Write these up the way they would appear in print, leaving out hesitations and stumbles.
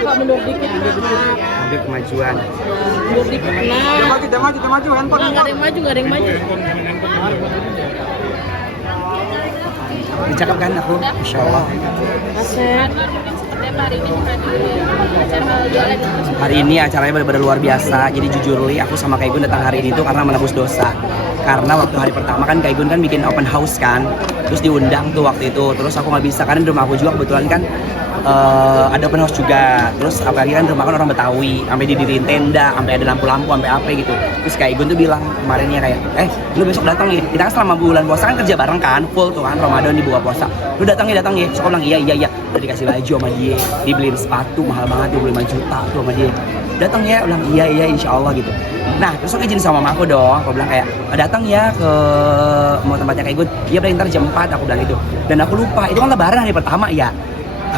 Pak, mundur dikit. Ambil kemajuan. Mundur dikit. Nah. Kita maju, handphone. Nggak ada yang maju. Cakep kan aku? Insya Allah. Asep. Hari ini acaranya benar-benar luar biasa. Jadi jujur li, aku sama Kak Igun datang hari ini tuh karena menebus dosa. Karena waktu hari pertama kan Kak Igun kan bikin open house kan, terus diundang tuh waktu itu. Terus aku nggak bisa karena di rumah aku juga kebetulan kan ada open house juga. Terus apalagi kan rumah kan orang Betawi, sampai didiriin tenda, sampai ada lampu-lampu, sampai apa gitu. Terus Kak Igun tuh bilang kemarinnya kayak, lu besok datang ya. Kita kan selama bulan puasa kan kerja bareng kan, full tuh kan Ramadan di buka puasa. Lu datang ya. Terus aku bilang iya. Udah dikasih baju sama dia, dibeliin sepatu mahal banget 25 juta tuh sama dia. Datang ya, bilang iya insya Allah gitu. Nah terus aku izin sama mama aku dong, aku bilang kayak datang ya ke mau tempatnya Kak Igun. Iya paling ntar jam 4 aku bilang gitu. Dan aku lupa, itu kan lebaran hari pertama ya.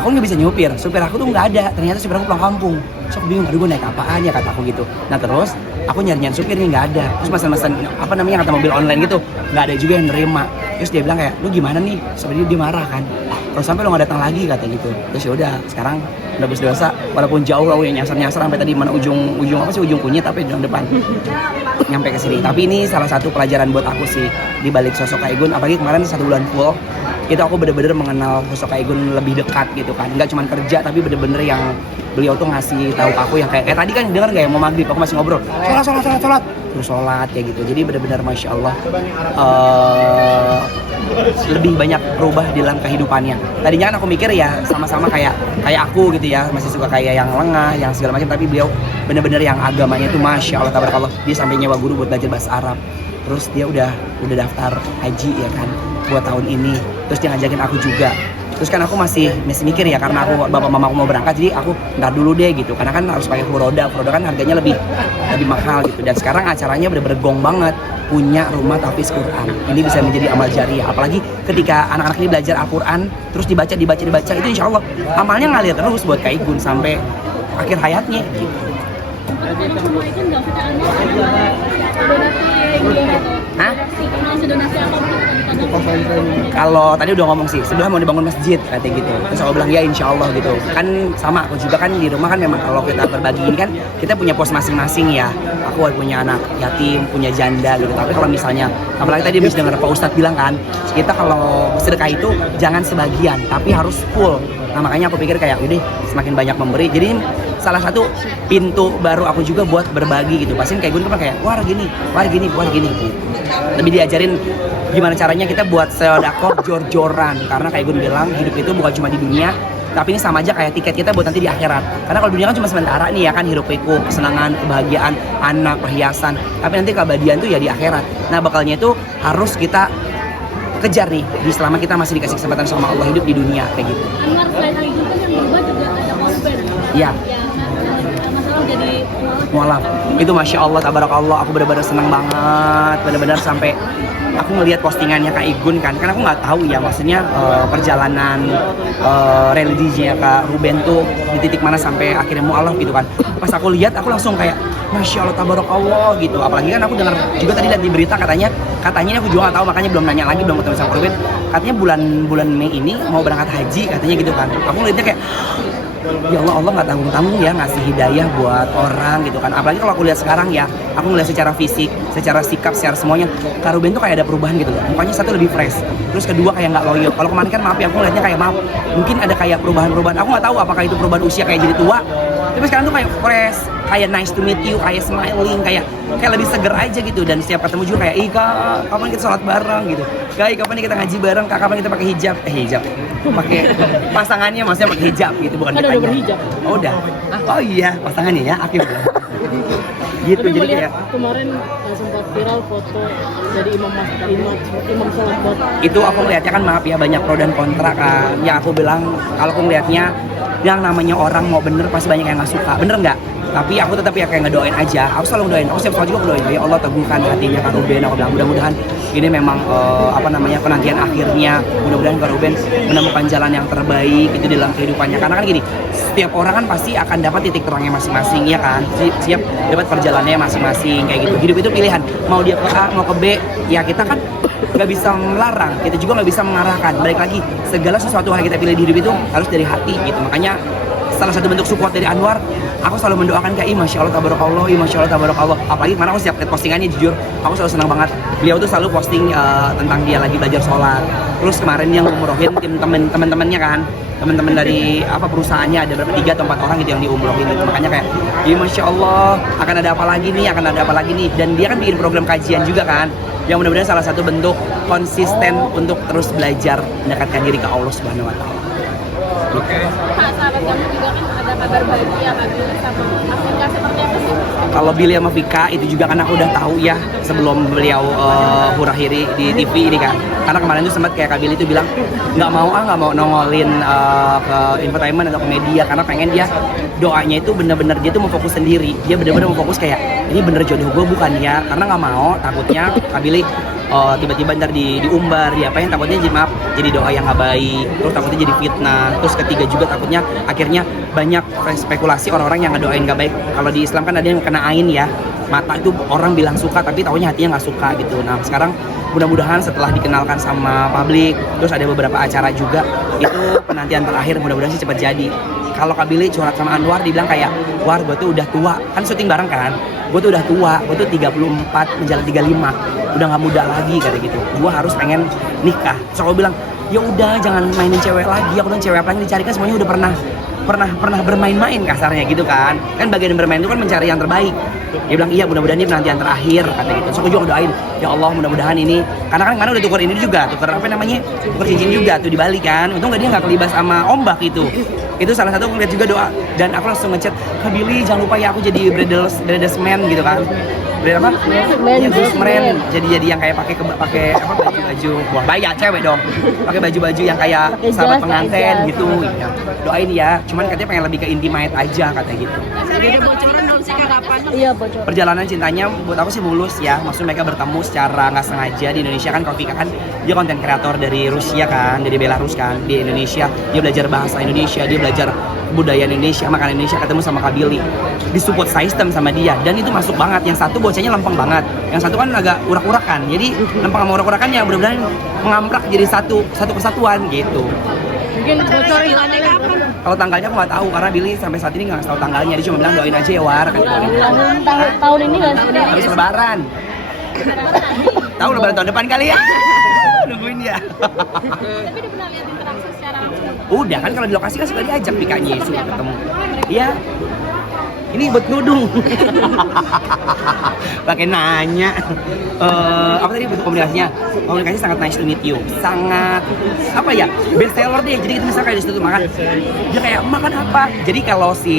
Aku nggak bisa nyupir, supir aku tuh nggak ada. Ternyata supir aku pulang kampung. So aku bingung, aduh gue naik apaan ya, kata aku gitu. Nah terus aku nyari supir nih nggak ada. Terus mesen apa namanya kata mobil online gitu, nggak ada juga yang nerima. Terus dia bilang kayak, lu gimana nih? Sebenarnya dia marah kan. Kalau sampai lo nggak datang lagi kata gitu. Terus ya udah, sekarang udah berdosa. Walaupun jauh aku yang nyasar sampai tadi mana ujung kunyit tapi di depan nyampe ke sini. Tapi ini salah satu pelajaran buat aku sih di balik sosok Kak Igun. Apalagi kemarin 1 bulan full itu aku bener-bener mengenal sosok Kak Igun lebih dekat gitu kan. Nggak cuma kerja tapi bener-bener yang beliau tuh ngasih tahu aku yang kayak tadi kan denger nggak ya mau maghrib aku masih ngobrol sholat terus sholat kayak gitu. Jadi bener-bener masya Allah lebih banyak berubah dalam kehidupannya. Tadinya kan aku mikir ya sama-sama kayak aku gitu ya, masih suka kayak yang lengah, yang segala macam. Tapi beliau bener-bener yang agamanya itu masya Allah tabarakallah. Dia sampai nyewa guru buat belajar bahasa Arab. Terus dia udah daftar haji ya kan buat tahun ini. Terus dia ngajakin aku juga. Terus kan aku masih mikir ya karena aku bapak mama aku mau berangkat, jadi aku ntar dulu deh gitu. Karena kan harus pakai furoda kan harganya lebih mahal gitu. Dan sekarang acaranya bener-bener gong banget, punya rumah tahfiz Quran. Ini bisa menjadi amal jariah. Apalagi ketika anak-anak ini belajar Al-Quran terus dibaca itu insya Allah amalnya ngalir terus buat Kak Igun sampai akhir hayatnya gitu. Hah? Kalau tadi udah ngomong sih, sebelah mau dibangun masjid katanya gitu. Terus aku bilang ya insya Allah gitu. Kan sama aku juga kan di rumah kan memang kalau kita berbagi ini kan kita punya pos masing-masing ya. Aku punya anak yatim, punya janda gitu. Tapi kalau misalnya, apalagi tadi habis dengar Pak Ustadz bilang kan, kita kalau sedekah itu jangan sebagian, tapi harus full. Nah makanya aku pikir kayak udah semakin banyak memberi. Jadi salah satu pintu baru aku juga buat berbagi gitu. Pasin kayak gue kan kayak war gini gitu. Lebih diajarin gimana caranya kita buat sedekah jor-joran. Karena kayak gue bilang hidup itu bukan cuma di dunia, tapi ini sama aja kayak tiket kita buat nanti di akhirat. Karena kalau dunia kan cuma sementara nih ya kan, hirup pikuk, kesenangan, kebahagiaan, anak, perhiasan. Tapi nanti keabadian tuh ya di akhirat. Nah bakalnya itu harus kita kejar nih selama kita masih dikasih kesempatan sama Allah hidup di dunia kayak gitu. Anwar selain itu kan yang berubah juga ada konser. Iya. Masalah jadi mualaf. Itu masya Allah tabarakallah, aku benar-benar senang banget, benar-benar sampai aku ngelihat postingannya Kak Igun kan, karena aku nggak tahu ya maksudnya perjalanan religinya Kak Ruben tuh di titik mana sampai akhirnya mualaf gitu kan. Pas aku lihat aku langsung kayak masya Allah tabarakallah gitu. Apalagi kan aku dengar juga tadi lihat di berita katanya aku juga nggak tahu, makanya belum nanya lagi, belum ketemu sama Ruben. Katanya bulan Mei ini mau berangkat haji katanya gitu kan. Aku ngeliatnya kayak ya Allah nggak tanggung-tanggung ya ngasih hidayah buat orang gitu kan. Apalagi kalau aku lihat sekarang ya, aku ngeliat secara fisik, secara sikap, secara semuanya Kak Ruben tuh kayak ada perubahan gitu loh. Mukanya satu lebih fresh, terus kedua kayak nggak loyo. Kalau kemarin kan maaf ya, aku ngeliatnya kayak mungkin ada kayak perubahan. Aku nggak tahu apakah itu perubahan usia kayak jadi tua, tapi sekarang tuh kayak fresh, kayak nice to meet you, kayak smiling, kayak lebih seger aja gitu. Dan setiap ketemu juga kayak Kak, kapan kita sholat bareng gitu, Kak kapan kita ngaji bareng, Kak kapan kita pakai hijab pakai pasangannya maksudnya pakai hijab gitu, bukan kan udah berhijab. Oh udah. Oh iya pasangannya ya Akif gitu. Tapi jadi kayak kemarin sempat viral foto jadi imam salat buat itu. Aku melihatnya kan maaf ya banyak pro dan kontra kan. Ya aku bilang kalau aku melihatnya yang namanya orang mau bener pasti banyak yang nggak suka, bener nggak? Tapi aku tetap ya kayak ngedoain aja. Aku selalu ngedoain. Aku setiap sholat juga ngedoain. Ya Allah teguhkan hatinya Kak Ruben. Aku bilang mudah-mudahan ini memang penantian akhirnya. Mudah-mudahan Kak Ruben menemukan jalan yang terbaik itu dalam kehidupannya. Karena kan gini, setiap orang kan pasti akan dapat titik terangnya masing-masing ya kan. Siap dapat perjalanannya masing-masing kayak gitu. Hidup itu pilihan. Mau dia ke A, mau ke B, ya kita kan nggak bisa melarang. Kita juga nggak bisa mengarahkan. Balik lagi, segala sesuatu yang kita pilih di hidup itu harus dari hati gitu. Makanya salah satu bentuk support dari Anwar, aku selalu mendoakan kayak Masya Allah tabarakallah, Masya Allah tabarakallah. Apalagi kemarin aku setiap lihat postingannya jujur, aku selalu senang banget. Beliau tuh selalu posting tentang dia lagi belajar sholat. Terus kemarin yang ngumrohin tim teman-temannya kan, teman-teman dari perusahaannya ada berapa 3 atau 4 orang gitu yang diumrohin gitu. Makanya kayak Masya Allah akan ada apa lagi nih, dan dia kan bikin program kajian juga kan, yang mudah-mudahan salah satu bentuk konsisten untuk terus belajar mendekatkan diri ke Allah Subhanahu wa Ta'ala. Kak, sahabat kamu juga kan ada kabar bahagia Kak Billy sama Afrika, seperti apa sih? Kalau Billy sama Vika itu juga kan aku udah tahu ya sebelum beliau hura-hiri di TV ini kan. Karena kemarin tuh sempat kayak Kak Billy tuh bilang nggak mau nongolin ke infotainment atau ke media karena pengen dia doanya itu bener-bener dia tuh mau fokus sendiri. Dia bener-bener mau fokus kayak ini bener jodoh gue bukan ya, karena nggak mau takutnya Kak Billy tiba-tiba ntar diumbar diapain, takutnya jadi doa yang nggak baik, terus takutnya jadi fitnah, terus ketiga juga takutnya akhirnya banyak spekulasi orang-orang yang ngedoain nggak baik. Kalau di Islam kan ada yang kena ain ya, mata itu orang bilang suka tapi taunya hatinya nggak suka gitu. Nah sekarang mudah-mudahan setelah dikenalkan sama publik, terus ada beberapa acara juga, itu penantian terakhir mudah-mudahan sih cepat jadi. Kalau Kak Billy curhat sama Anwar, dibilang kayak, War gue tuh udah tua, kan syuting bareng kan, gue tuh udah tua, gue tuh 34 menjalan 35, udah nggak muda lagi kayak gitu, gue harus pengen nikah. So aku bilang, ya udah jangan mainin cewek lagi, aku bilang cewek apa yang dicari kan semuanya udah pernah bermain-main kasarnya gitu kan bagian bermain itu kan mencari yang terbaik. Dia bilang iya mudah-mudahan ini penantian terakhir kata gitu. So aku juga doain ya Allah mudah-mudahan ini, karena kan udah tuker ini juga, tuker cincin juga tuh di Bali kan, untung dia nggak kelibas sama ombak itu salah satu aku lihat juga doa, dan aku langsung ngechat Kak Billy jangan lupa ya aku jadi bridesman gitu kan. Brand apa? Iya, groomsman. Jadi yang kayak pakai baju buah bayar cewek dong. Pakai baju-baju yang kayak sahabat pengantin gitu. Ya. Doain ya. Cuman katanya pengen lebih ke intimate aja katanya gitu. Ada bocoran belum sih kapan? Iya bocor. Perjalanan cintanya buat aku sih mulus ya. Maksudnya mereka bertemu secara nggak sengaja di Indonesia kan. Kalau Vika kan dia konten kreator dari Rusia kan, dari Belarus kan, di Indonesia. Dia belajar bahasa Indonesia, dia belajar kebudayaan Indonesia, makanan Indonesia, ketemu sama Kak Billy, disupport system sama dia, dan itu masuk banget. Yang satu bocahnya lempeng banget, yang satu kan agak urak-urakan, jadi lempeng sama urak-urakannya mudah-mudahan mengamprak jadi satu kesatuan gitu. Mungkin bocor Bulannya kapan? Kalau tanggalnya aku nggak tahu karena Billy sampai saat ini nggak tahu tanggalnya, dia cuma bilang doain aja ya War kan. tahun ini nggak sih? Habis lebaran. Tahu lebaran tahun depan kali ya. Nungguin ya. Tapi udah pernah lihat interaksi secara langsung? Udah kan kalau di lokasi kan suka diajak Pikanya suka ketemu. Iya. Ini buat nudung. Pakai nanya. Apa tadi bentuk komunikasinya? Komunikasi sangat nice to meet you. Sangat apa ya? Best seller deh. Jadi kita misalnya kayak di situ makan. Dia kayak makan apa? Jadi kalau si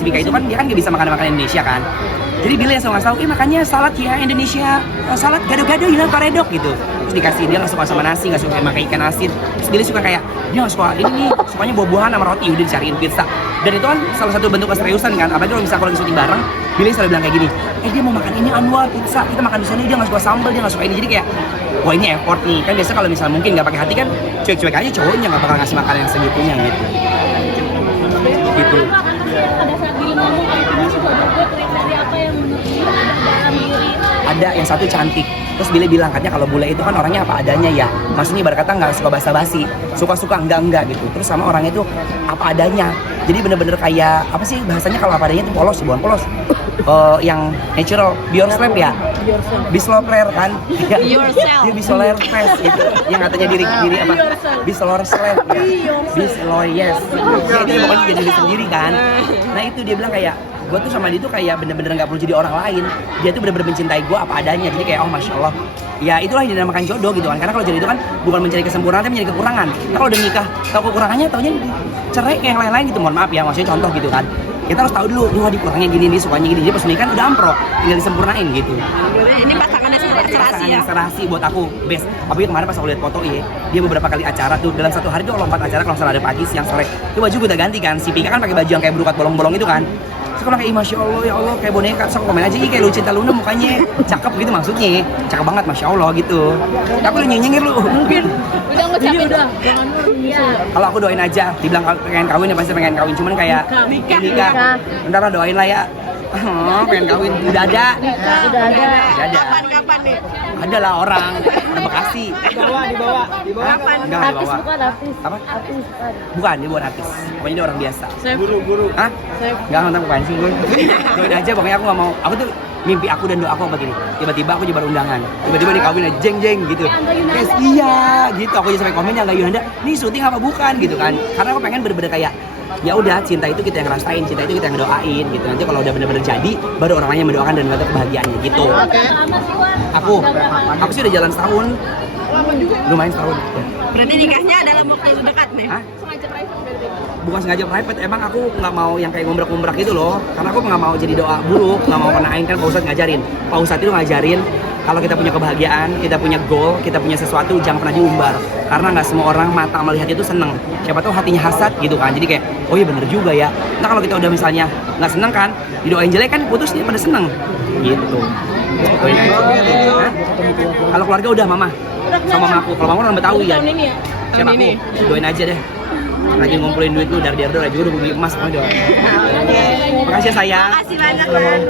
Pika itu kan dia kan nggak bisa makan Indonesia kan. Jadi Billy langsung ngasih tahu, makanya salad ya Indonesia, salad gado-gado hilang karedok gitu. Terus dikasih, dia nggak suka sama nasi, nggak suka makan ikan asin. Terus Billy suka kayak, dia nggak suka ini nih, sukanya buah-buahan sama roti, udah dicariin pizza. Dan itu kan salah satu bentuk keseriusan kan, apalagi kalau misalnya lagi syuting bareng, Billy selalu bilang kayak gini, dia mau makan ini Anwar, pizza, kita makan di sana, dia nggak suka sambal, dia nggak suka ini, jadi kayak, wah ini effort nih. Kan biasa kalau misalnya mungkin nggak pakai hati kan, cuek-cuek aja cowoknya nggak bakal ngasih makan yang segitunya gitu. Gitu. Pada saat Billy ngomong kayak ini sih jodoh gue, kriteria apa yang menurut Billy ada dalam diri? Ada yang satu cantik. Terus Billy bilang katanya kalau bule itu kan orangnya apa adanya ya. Maksudnya ibarat kata nggak suka basa-basi, suka-suka enggak gitu. Terus sama orangnya itu apa adanya. Jadi bener-bener kayak apa sih bahasanya kalau apa adanya itu polos sih, bukan polos. Yang natural, be yourself ya. Be slower kan. Dia be slower face gitu. Yang katanya diri apa? Be slower ya. Be slower yes. Jadi pokoknya jadi diri sendiri kan. Nah itu dia bilang kayak gue tuh sama dia tuh kayak bener-bener nggak perlu jadi orang lain. Dia tuh bener-bener mencintai gue apa adanya. Jadi kayak oh masya Allah. Ya itulah yang dinamakan jodoh gitu kan. Karena kalau jodoh itu kan bukan mencari kesempurnaan tapi mencari kekurangan. Nah kalau udah nikah tahu kekurangannya taunya cerai kayak yang lain-lain gitu. Mohon maaf ya maksudnya contoh gitu kan. Kita harus tahu dulu, wah dikurangnya gini, dia sukanya gini, dia pas nikah udah amprok, tinggal disempurnain gitu. Ini pasangannya serasi ya? Serasi buat aku best. Apalagi kemarin pas aku lihat foto dia beberapa kali acara tuh dalam satu hari tuh kalau 4 acara kalau salah ada pagi, siang, sore. Itu baju gue udah ganti kan, si Pika kan pakai baju yang kayak berukat bolong-bolong itu kan. Terus kalau kayak masya Allah ya Allah kayak boneka, so komen aja kayak Lucinta Luna mukanya cakep gitu maksudnya, cakep banget masya Allah gitu. Tapi lu nyengir lu. Mungkin. Udah ngucapin udah, jangan Kalau aku doain aja, dibilang pengen kawin ya pasti pengen kawin, cuman kayak nikah. Bentar lah doain lah ya. Pengen kawin. Udah ada. Udah ada. Kapan nih? Ada lah orang. Orang Bekasi. Dibawa. Hah? Enggak Artis dibawa. bukan artis. Apa? Artis bukan. Bukan, dia bukan artis. Pokoknya dia orang biasa. Chef. Guru. Hah? Chef. Enggak nonton bukan sih gue. Doain aja pokoknya aku nggak mau. Aku tuh mimpi aku dan doa aku apa gini. Tiba-tiba aku nyebar undangan. Tiba-tiba nih kawin aja jeng gitu. Yes, iya gitu. Aku jadi sampai komen yang Angga Yunanda. Nih syuting apa bukan gitu kan. Karena aku pengen bener-bener kayak ya udah cinta itu kita yang ngerasain, cinta itu kita yang ngedoain gitu. Nanti kalau udah bener-bener jadi baru orang lain yang mendoakan dan melihat kebahagiaannya gitu. Aku sih udah jalan setahun. Lumayan setahun. Berarti nikahnya dalam waktu dekat nih? Hah? Sengaja private berarti. Bukan sengaja private, emang aku nggak mau yang kayak ngombrak-ngombrak gitu loh. Karena aku nggak mau jadi doa buruk, nggak mau kenain kan Pak Ustadz ngajarin. Pak Ustadz itu ngajarin kalau kita punya kebahagiaan, kita punya goal, kita punya sesuatu jangan pernah diumbar. Karena nggak semua orang mata melihat itu seneng. Siapa tahu hatinya hasad gitu kan. Jadi kayak, oh iya bener juga ya. Nah kalau kita udah misalnya nggak seneng kan, didoain jelek kan putus dia pada seneng. Gitu. Doain aja. Hah? Kalau keluarga udah mama sama mama aku. Kalau mama orang Betawi ya. Tahun ini ya? Siapa aku? Doain aja deh. Lagi ngumpulin duit lu dari Dardo juga udah beli emas pokoknya doain. Makasih ya sayang. Makasih banyak, Bang.